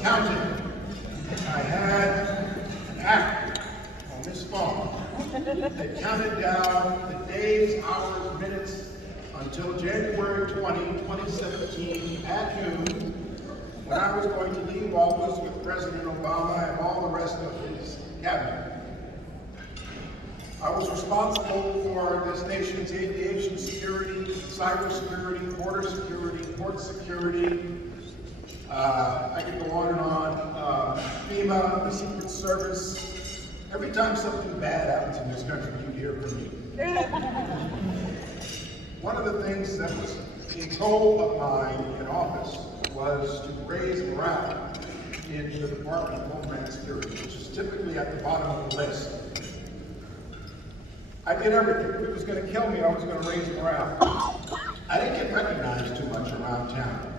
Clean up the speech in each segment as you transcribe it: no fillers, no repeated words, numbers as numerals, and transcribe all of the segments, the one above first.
counting. I had an app on this phone that counted down the days, hours, minutes until January 20, 2017 at noon, when I was going to leave office with President Obama and all the rest of his cabinet. I was responsible for this nation's aviation security, cyber security, border security, port security. I could go on and on. FEMA, the Secret Service. Every time something bad happens in this country, you hear from me. One of the things that was a goal of mine in office was to raise morale in the Department of Homeland Security, which is typically at the bottom of the list. I did everything. If it was going to kill me, I was going to raise morale. I didn't get recognized too much around town.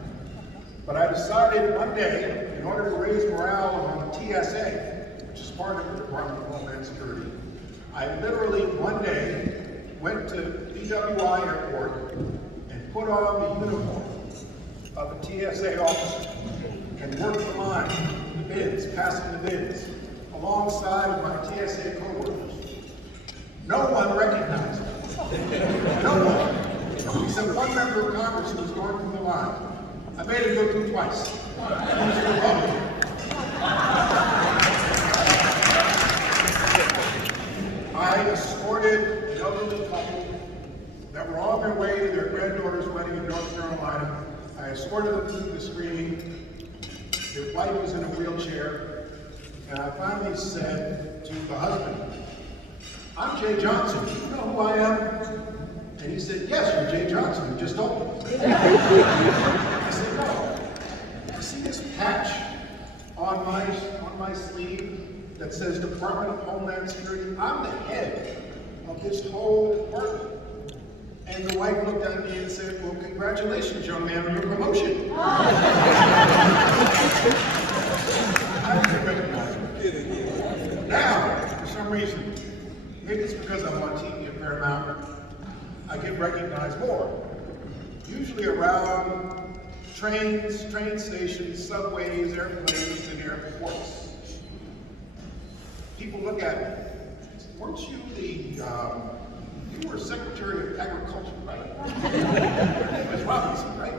But I decided one day, in order to raise morale on TSA, which is part of the Department of Homeland Security, I literally one day went to BWI Airport and put on the uniform of a TSA officer and worked the line, the bids, passing the bids, alongside my TSA coworkers. No one recognized me. No one. Except one member of Congress who was going through the line. I made him go through twice. I escorted an elderly couple that were on their way to their granddaughter's wedding in North Carolina. I escorted them through the screening. Their wife was in a wheelchair. And I finally said to the husband, "I'm Jay Johnson. Do you know who I am?" And he said, "Yes, you're Jay Johnson. You just told me." I said, "No. You see this patch on my sleeve that says Department of Homeland Security? I'm the head of this whole department." And the wife looked at me and said, "Well, congratulations, young man, on your promotion." I didn't recognize him. Now, for some reason, maybe it's because I'm on TV a fair amount, I get recognized more. Usually around trains, train stations, subways, airplanes, and airports. People look at me. "Weren't you you were Secretary of Agriculture, right? Your name is Robinson, right?"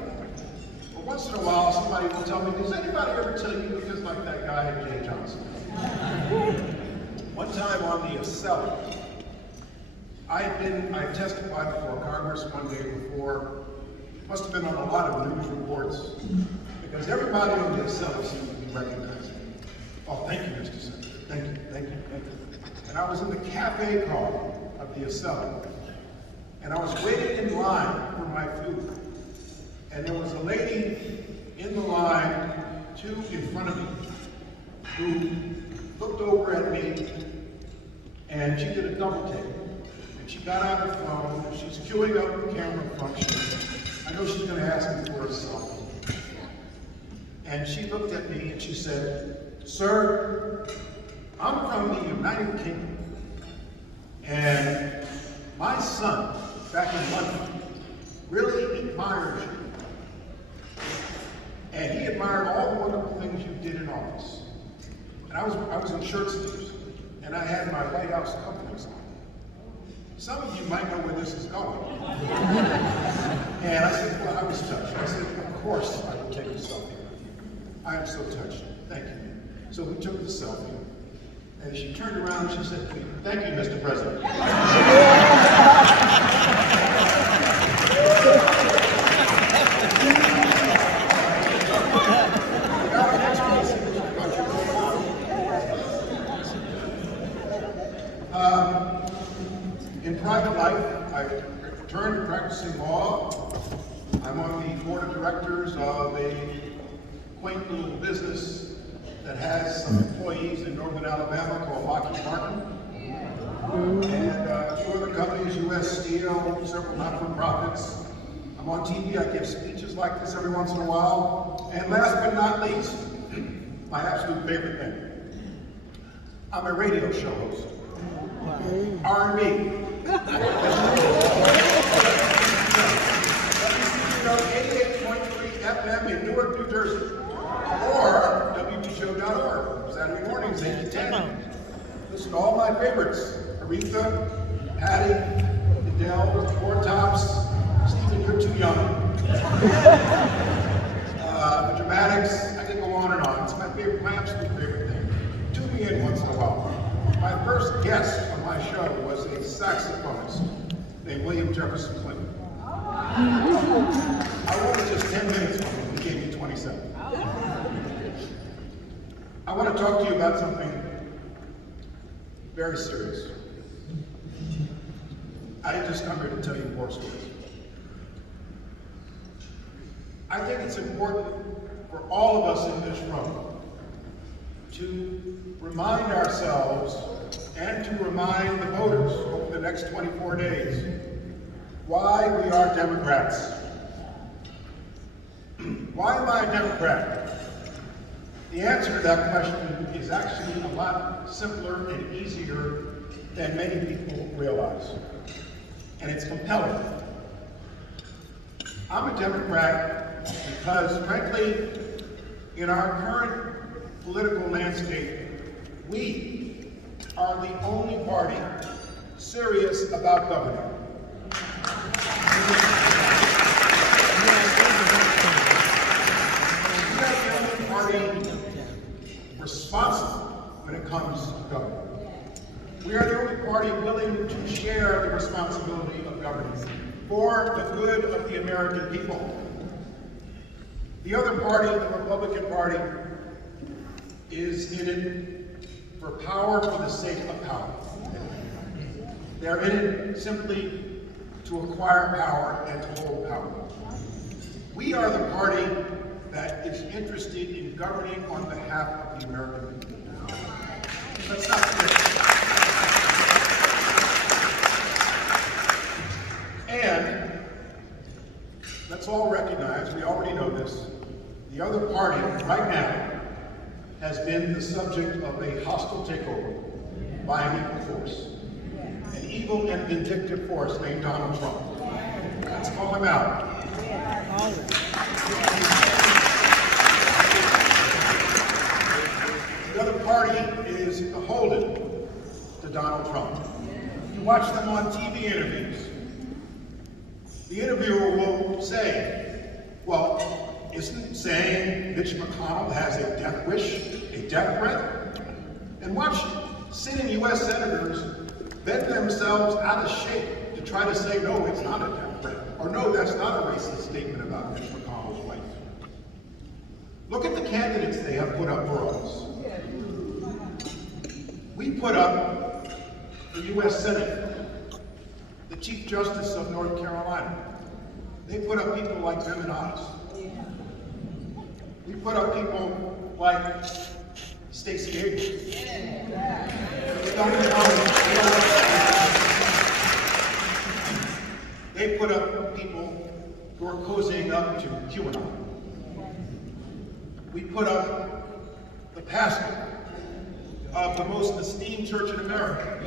But once in a while, somebody will tell me, "Does anybody ever tell you you just like that guy, Jay Johnson?" One time on the Acela, I testified before Congress one day before. Must have been on a lot of news reports, because everybody on the Acela seemed to be recognizing me. "Oh, thank you, Mr. Senator. Thank you, thank you, thank you." And I was in the cafe car of the Acela, and I was waiting in line for my food. And there was a lady in the line, two in front of me, who looked over at me, and she did a double take. And she got out her phone, and she's queuing up the camera function. I know she's going to ask me for a selfie. And she looked at me and she said, "Sir, I'm from the United Kingdom, and my son, back in London, really admires you. And he admired all the wonderful things you did in office." And I was in shirt sleeves, and I had my White House companies on. Some of you might know where this is going. And I said, "Well, I was touched." I said, "Of course I will take a selfie with you. I am so touched. Thank you." So we took the selfie. And she turned around and she said to me, "Thank you, Mr. President." In private life, I returned to practicing law. I'm on the board of directors of a quaint little business that has some employees in northern Alabama called Lockheed Martin. And a few other companies, U.S. Steel, several not-for-profits. I'm on TV, I give speeches like this every once in a while. And last but not least, my absolute favorite thing, I'm a radio show host. R&B. 88.3 FM in Newark, New Jersey, or Listen to all my favorites: Aretha, Patty, Adele, Four Tops. Stephen, you're too young. The Dramatics. I can go on and on. It's my favorite, my absolute favorite thing. Tune me in once in a while. My first guest on my show was a saxophonist named William Jefferson Clinton. I wanted just 10 minutes from him. He gave me 27. I want to talk to you about something very serious. I didn't just come here to tell you war stories. I think it's important for all of us in this room to remind ourselves and to remind the voters over the next 24 days why we are Democrats. Why am I a Democrat? The answer to that question is actually a lot simpler and easier than many people realize. And it's compelling. I'm a Democrat because, frankly, in our current political landscape, we are the only party serious about governing. We are the only party responsible when it comes to governing. We are the only party willing to share the responsibility of governing for the good of the American people. The other party, the Republican Party, is in it for power for the sake of power. They're in it simply to acquire power and to hold power. We are the party that is interested in governing on behalf of the American people. Let's not forget. And let's all recognize, we already know this, the other party right now has been the subject of a hostile takeover by an evil force. An evil and vindictive force named Donald Trump. Let's call him out. The other party is beholden to Donald Trump. You watch them on TV interviews. The interviewer will say, well, isn't saying Mitch McConnell has a death wish a death threat? And watch sitting U.S. senators bend themselves out of shape to try to say, no, it's not a death threat. Or no, that's not a racist statement about Mitch McConnell's wife. Look at the candidates they have put up for us. We put up the U.S. Senate, the Chief Justice of North Carolina. They put up people like them and us. We put up people like Stacey Abrams. They put up people who are cozying up to QAnon. We put up the pastor of the most esteemed church in America.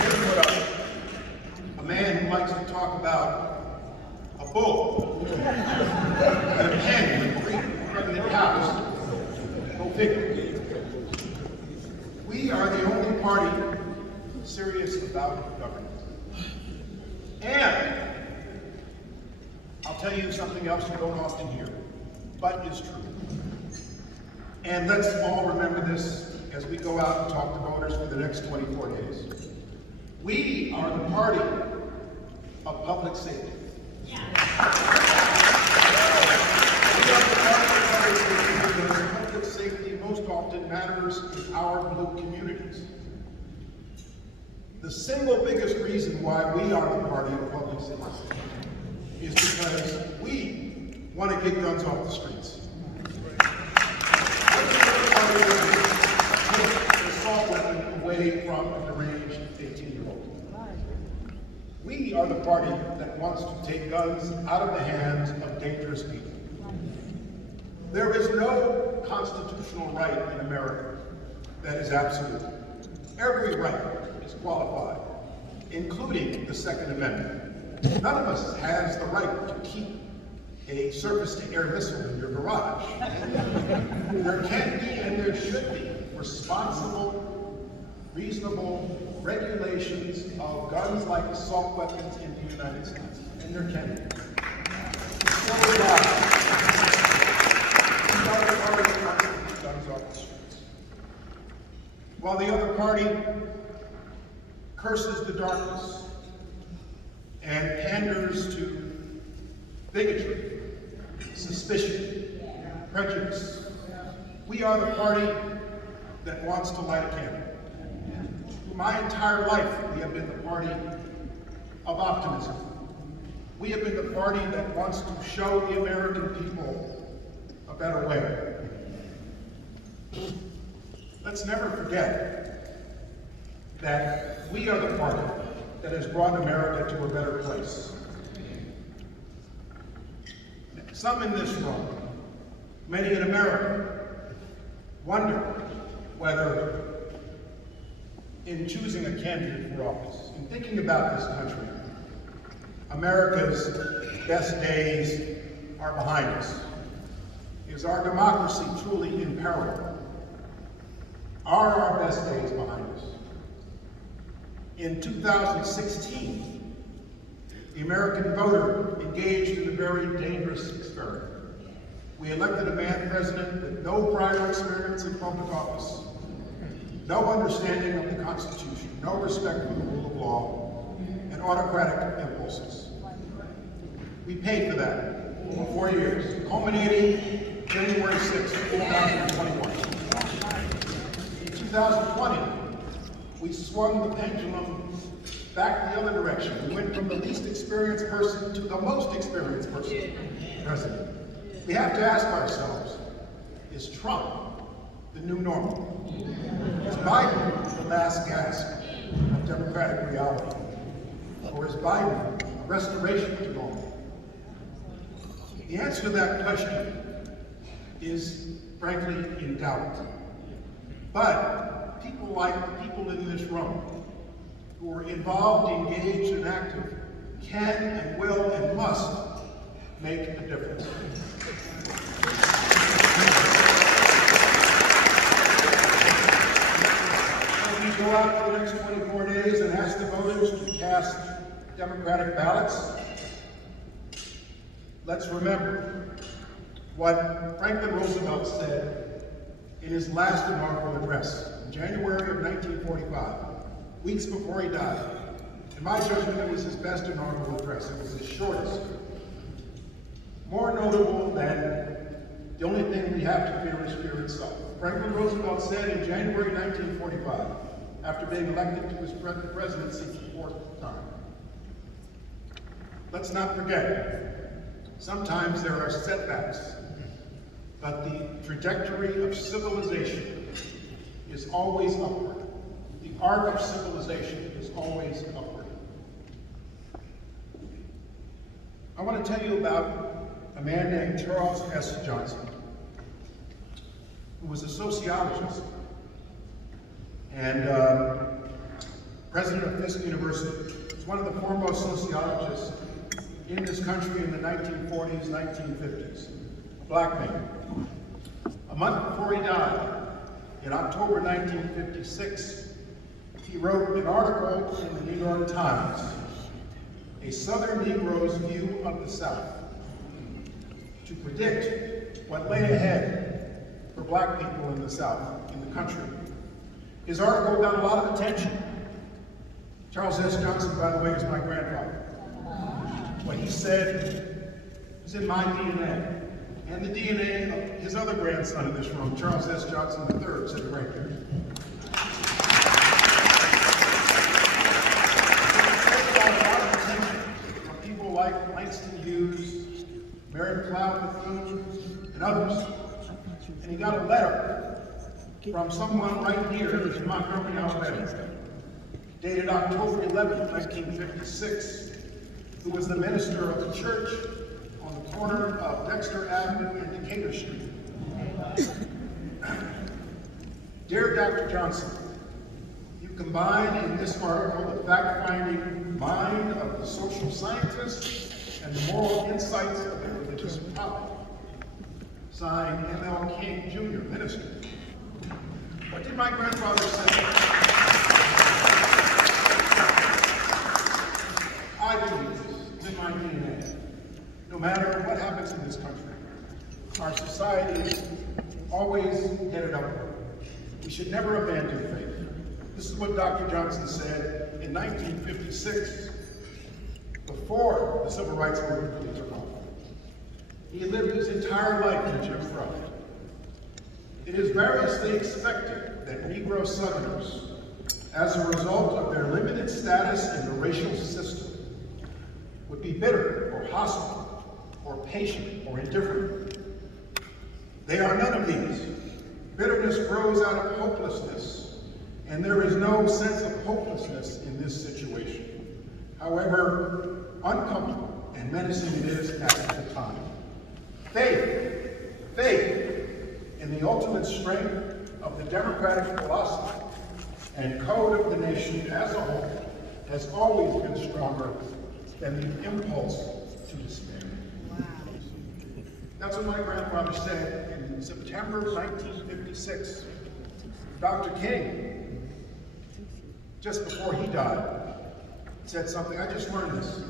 They put up a man who likes to talk about a bull and a pen with 3 pregnant cows. Go figure. We are the only party serious about government. And I'll tell you something else you don't often hear, but is true. And let's all remember this as we go out and talk to voters for the next 24 days. We are the party of public safety. We are the party of public safety because public safety most often matters in our blue communities. The single biggest reason why we are the party of public safety is because we want to get guns off the streets. Take the assault weapon away from a deranged 18-year-old. We are the party that wants to take guns out of the hands of dangerous people. There is no constitutional right in America that is absolute. Every right is qualified, including the Second Amendment. None of us has the right to keep a surface-to-air missile in your garage. There can be and there should be responsible, reasonable regulations of guns like assault weapons in the United States. And there can be. Guns off the streets. While the other party curses the darkness and panders to bigotry, suspicion, prejudice, we are the party that wants to light a candle. My entire life, we have been the party of optimism. We have been the party that wants to show the American people a better way. Let's never forget that we are the party that has brought America to a better place. Some in this room, many in America, wonder whether in choosing a candidate for office, in thinking about this country, America's best days are behind us. Is our democracy truly in peril? Are our best days behind us? In 2016, the American voter engaged in a very dangerous experiment. We elected a man president with no prior experience in public office, no understanding of the Constitution, no respect for the rule of law, and autocratic impulses. We paid for that for 4 years, culminating January 6, 2021. In 2020, we swung the pendulum back the other direction. We went from the least experienced person to the most experienced person, president. We have to ask ourselves, is Trump the new normal? Is Biden the last gasp of democratic reality? Or is Biden a restoration to normal? The answer to that question is, frankly, in doubt. But people like the people in this room who are involved, engaged, and active can and will and must make a difference. As we go out for the next 24 days and ask the voters to cast Democratic ballots, let's remember what Franklin Roosevelt said in his last inaugural address in January of 1945, weeks before he died. In my judgment, it was his best inaugural address. It was his shortest. More notable than the only thing we have to fear is fear itself. Franklin Roosevelt said in January 1945, after being elected to his presidency for the fourth time, let's not forget, sometimes there are setbacks, but the trajectory of civilization is always upward. The arc of civilization is always upward. I want to tell you about a man named Charles S. Johnson, who was a sociologist and president of Fisk University. He was one of the foremost sociologists in this country in the 1940s, 1950s, a black man. A month before he died, in October 1956, he wrote an article in the New York Times, A Southern Negro's View of the South, to predict what lay ahead for black people in the South, in the country. His article got a lot of attention. Charles S. Johnson, by the way, is my grandfather. What he said is in my DNA, and the DNA of his other grandson in this room, Charles S. Johnson III, sitting right there. From people like Langston Hughes, Mary Cloud Bethune, and others. And he got a letter from someone right here in Montgomery, Alabama, dated October 11, 1956, who was the minister of the church on the corner of Dexter Avenue and Decatur Street. Dear Dr. Johnson, you combine in this article the fact-finding mind of the social scientist and the moral insights of the religious prophet. Signed, M.L. King, Jr., Minister. What did my grandfather say? I believe this. It's in my DNA. No matter what happens in this country, our society is always headed upward. We should never abandon faith. This is what Dr. Johnson said in 1956, before the Civil Rights Movement really took off. He lived his entire life in Jim Crow. It is variously expected that Negro Southerners, as a result of their limited status in the racial system, would be bitter or hostile or patient or indifferent. They are none of these. Bitterness grows out of hopelessness, and there is no sense of hopelessness in this situation. However uncomfortable and menacing it is at the time. Faith in the ultimate strength of the democratic philosophy and code of the nation as a whole has always been stronger than the impulse to despair. Wow. That's what my grandfather said in September 1956. Dr. King, just before he died, said something. I just learned this.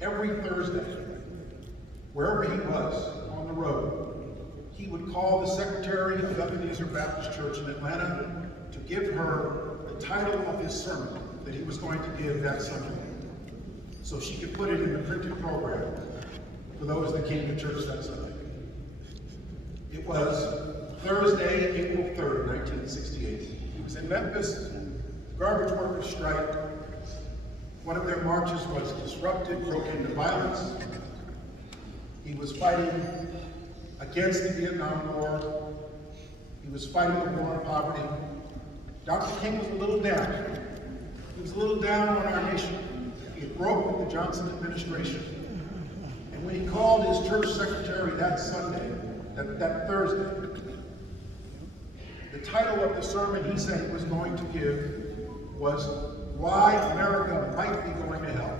Every Thursday, wherever he was on the road, he would call the secretary of the Ebenezer Baptist Church in Atlanta to give her the title of his sermon that he was going to give that Sunday, so she could put it in the printed program for those that came to church that Sunday. It was Thursday, April 3rd, 1968. He was in Memphis, garbage workers strike. One of their marches was disrupted, broke into violence. He was fighting against the Vietnam War. He was fighting the war on poverty. Dr. King was a little down. He was a little down on our nation. He had broke with the Johnson administration. And when he called his church secretary that Sunday, that Thursday, the title of the sermon he said he was going to give was Why America Might Be Going to Hell.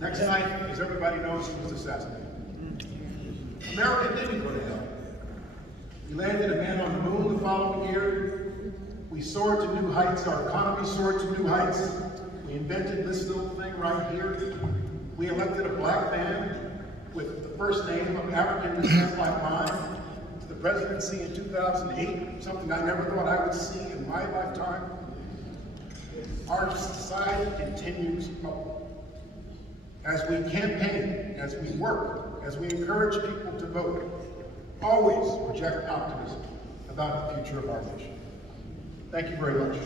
Next night, as everybody knows, he was assassinated. America didn't go to hell. We landed a man on the moon the following year. We soared to new heights. Our economy soared to new heights. We invented this little thing right here. We elected a black man with the first name of African descent like mine to the presidency in 2008, something I never thought I would see in my lifetime. Our society continues upward. As we campaign, as we work, as we encourage people to vote, always project optimism about the future of our nation. Thank you very much.